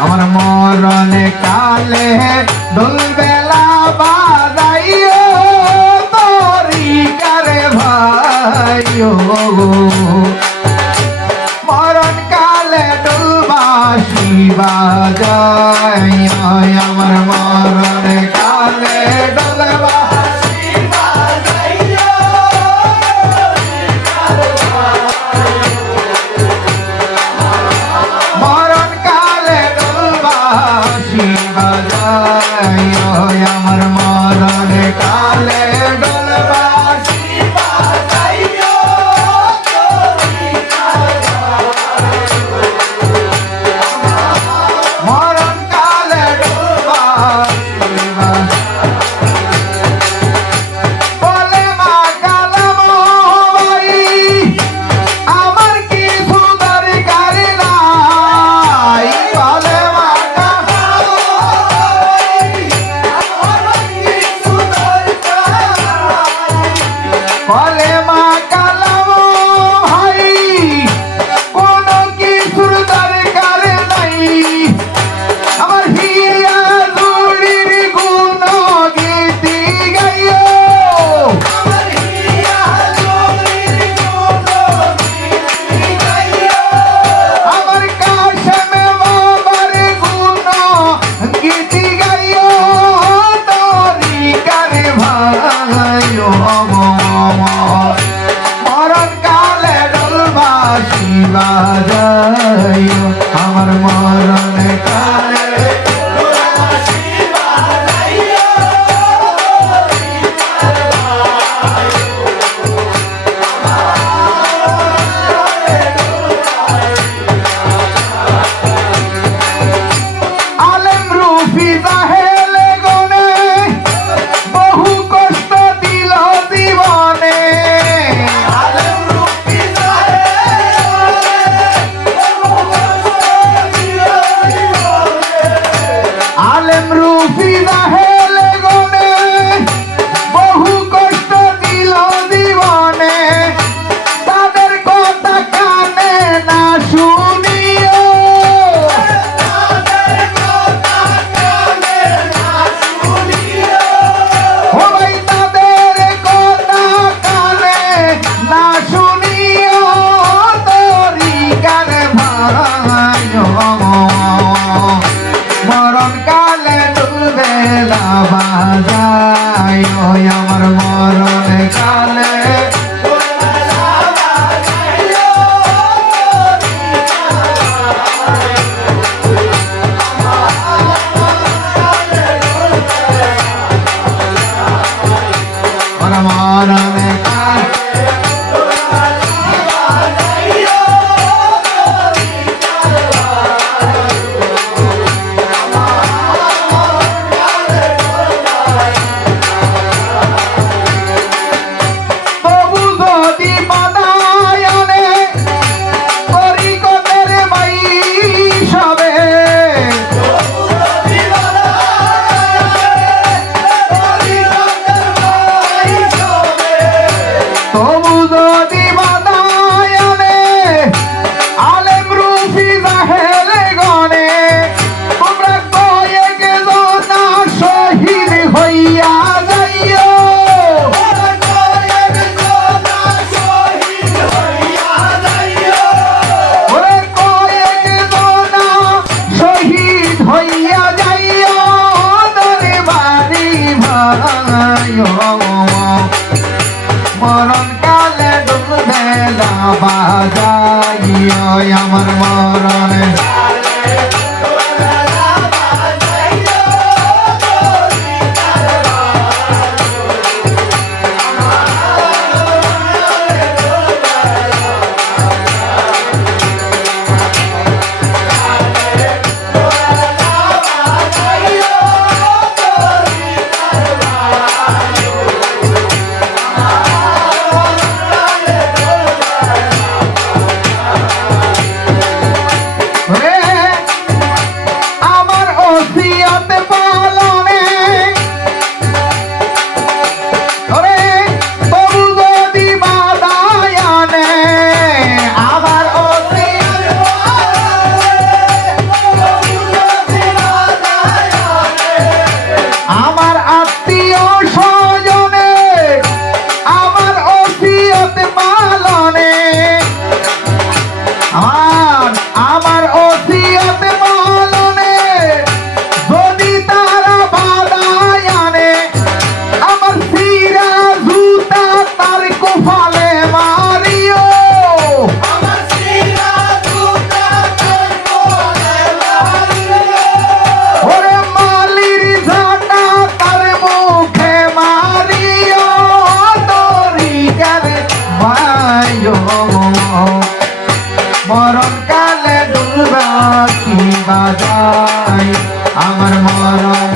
আমার মরণে কালে ঢোল বেলা বাজাইও তোরি কারে ভাইও মরণ কালে ঢোল বাঁশি বাজাই আমার মরণে কালে ঢোল বাঁশি বাজাইও মরণ কালে ঢোল বাঁশি বাজাই আমার মরণে কালে ঢোল বাঁশি বাজাইও মরণ কালে ঢোল বাঁশি বলে মা কালাম ভাই আমার কিছু দরকার নাই বলে মা কালাম আমার কিছু দরকার বলে মা কালাম ভাই কোনো কিছুর দরকার নাই আমার হিয়া জুড়ির গুণ গীতি গাইও আমার হিয়া জুড়ির গুণ গীতি গাইও আমার কাশেমে বাবার গুণ গীতি গাইও তোরি কারে ভাইও মরণ কালে ঢোল বাঁশি বাজাইও আমার মরণ কালে ঢোল বাঁশি বাজাইও আলেম রুফি জাহেলে গনে বহু কষ্ট দিল জীবনে আলেম রুফি আলেম রুফি জাহেলে গনে বহু কষ্ট দিল জীবনে তাদের কথা কানে না শুনিও ও ভাই তাদের কথা কানে না শুনিও তোরি কারে ভাইও মরণ কালে ঢোল বেলা বাজাইও আমার মরণ কালে ঢোল বেলা বাজাইও আমার মরণ কালে তবু যদি বাদায়নে করি কদের মাই সবে তবু যদি বাদায়নে আলেম রুফি জাহেলে গনে তোমরা কয়েক জনা শহীদ হইয়া যাইও ওরে কয়েক জনা শহীদ হইয়া যাইও দরে বাড়ি ভাইও মরণ কালে ঢোল বেলা বাজাইও আমার মরণ বাজাই আমার মরণ